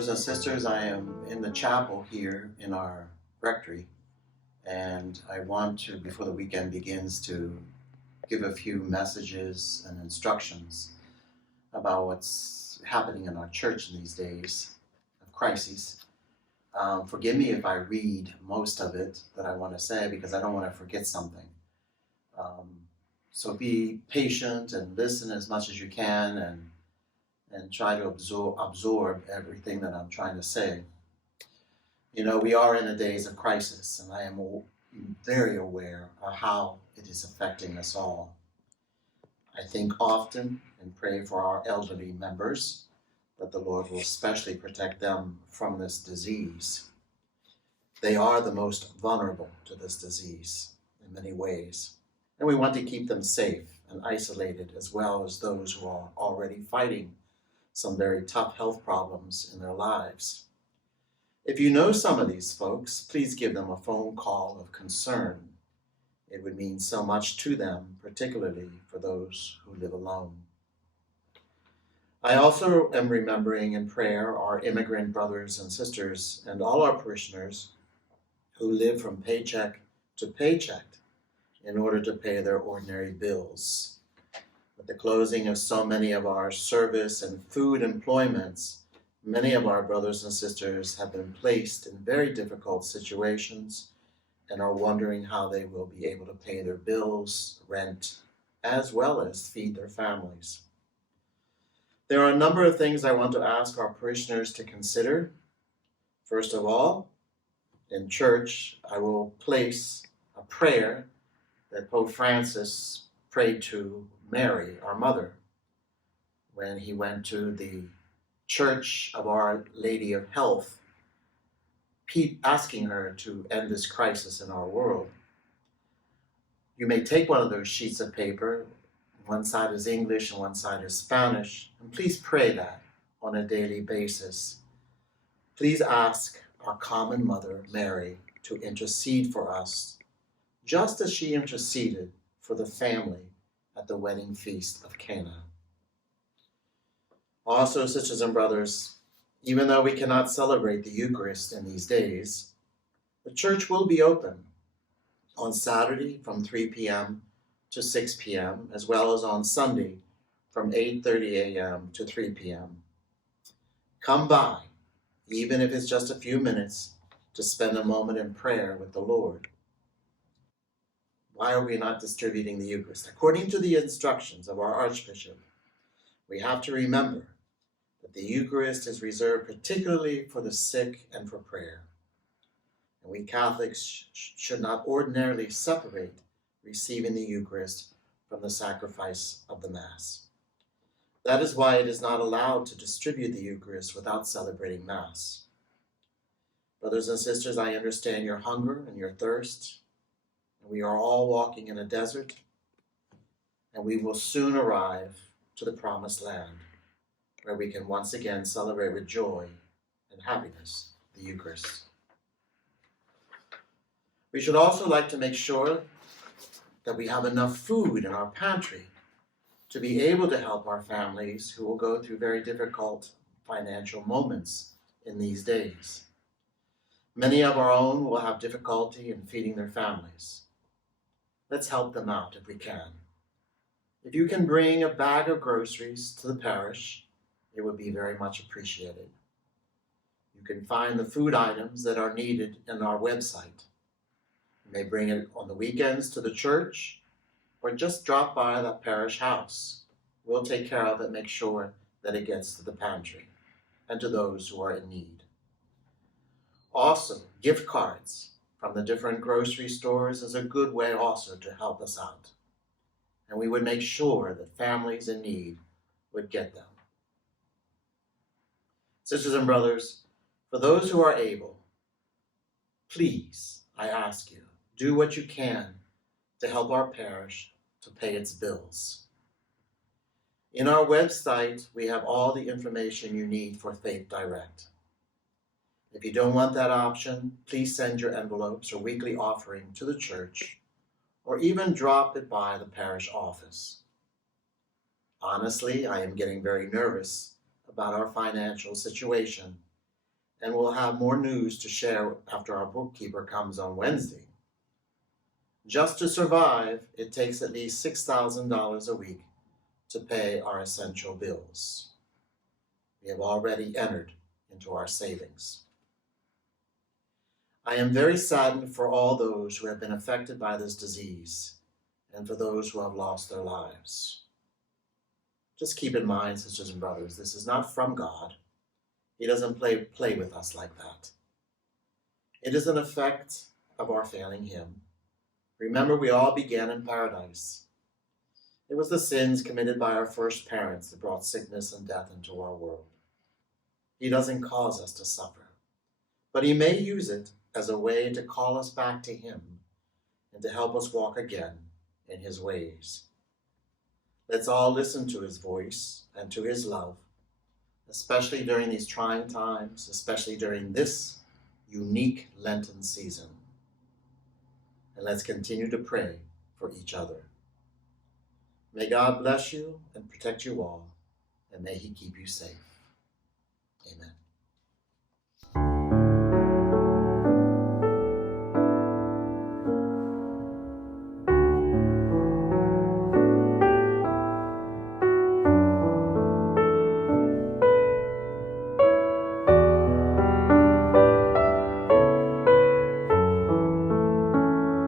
Brothers and sisters, I am in the chapel here in our rectory, and I want to, before the weekend begins, to give a few messages and instructions about what's happening in our church in these days of crises. Forgive me if I read most of it that I want to say, because I don't want to forget something. So be patient and listen as much as you can, and try to absorb everything that I'm trying to say. You know, we are in the days of crisis, and I am very aware of how it is affecting us all. I think often and pray for our elderly members that the Lord will especially protect them from this disease. They are the most vulnerable to this disease in many ways, and we want to keep them safe and isolated, as well as those who are already fighting some very tough health problems in their lives. If you know some of these folks, please give them a phone call of concern. It would mean so much to them, particularly for those who live alone. I also am remembering in prayer our immigrant brothers and sisters and all our parishioners who live from paycheck to paycheck in order to pay their ordinary bills. With the closing of so many of our service and food employments, many of our brothers and sisters have been placed in very difficult situations and are wondering how they will be able to pay their bills, rent, as well as feed their families. There are a number of things I want to ask our parishioners to consider. First of all, in church, I will place a prayer that Pope Francis prayed to Mary, our mother, when he went to the Church of Our Lady of Health, asking her to end this crisis in our world. You may take one of those sheets of paper, one side is English and one side is Spanish, and please pray that on a daily basis. Please ask our common mother, Mary, to intercede for us, just as she interceded for the family at the wedding feast of Cana. Also, sisters and brothers, even though we cannot celebrate the Eucharist in these days, the church will be open on Saturday from 3 p.m. to 6 p.m., as well as on Sunday from 8:30 a.m. to 3 p.m. Come by, even if it's just a few minutes, to spend a moment in prayer with the Lord. Why are we not distributing the Eucharist? According to the instructions of our Archbishop, we have to remember that the Eucharist is reserved particularly for the sick and for prayer. And we Catholics should not ordinarily separate receiving the Eucharist from the sacrifice of the Mass. That is why it is not allowed to distribute the Eucharist without celebrating Mass. Brothers and sisters, I understand your hunger and your thirst. We are all walking in a desert, and we will soon arrive to the promised land, where we can once again celebrate with joy and happiness the Eucharist. We should also like to make sure that we have enough food in our pantry to be able to help our families who will go through very difficult financial moments in these days. Many of our own will have difficulty in feeding their families. Let's help them out if we can. If you can bring a bag of groceries to the parish, it would be very much appreciated. You can find the food items that are needed in our website. You may bring it on the weekends to the church, or just drop by the parish house. We'll take care of it, make sure that it gets to the pantry and to those who are in need. Also, gift cards from the different grocery stores is a good way also to help us out. And we would make sure that families in need would get them. Sisters and brothers, for those who are able, please, I ask you, do what you can to help our parish to pay its bills. In our website, we have all the information you need for Faith Direct. If you don't want that option, please send your envelopes or weekly offering to the church, or even drop it by the parish office. Honestly, I am getting very nervous about our financial situation and we'll have more news to share after our bookkeeper comes on Wednesday. Just to survive, it takes at least $6,000 a week to pay our essential bills. We have already entered into our savings. I am very saddened for all those who have been affected by this disease and for those who have lost their lives. Just keep in mind, sisters and brothers, this is not from God. He doesn't play with us like that. It is an effect of our failing him. Remember, we all began in paradise. It was the sins committed by our first parents that brought sickness and death into our world. He doesn't cause us to suffer, but he may use it as a way to call us back to him and to help us walk again in his ways. Let's all listen to his voice and to his love, especially during these trying times, especially during this unique Lenten season. And let's continue to pray for each other. May God bless you and protect you all, and may he keep you safe. Amen.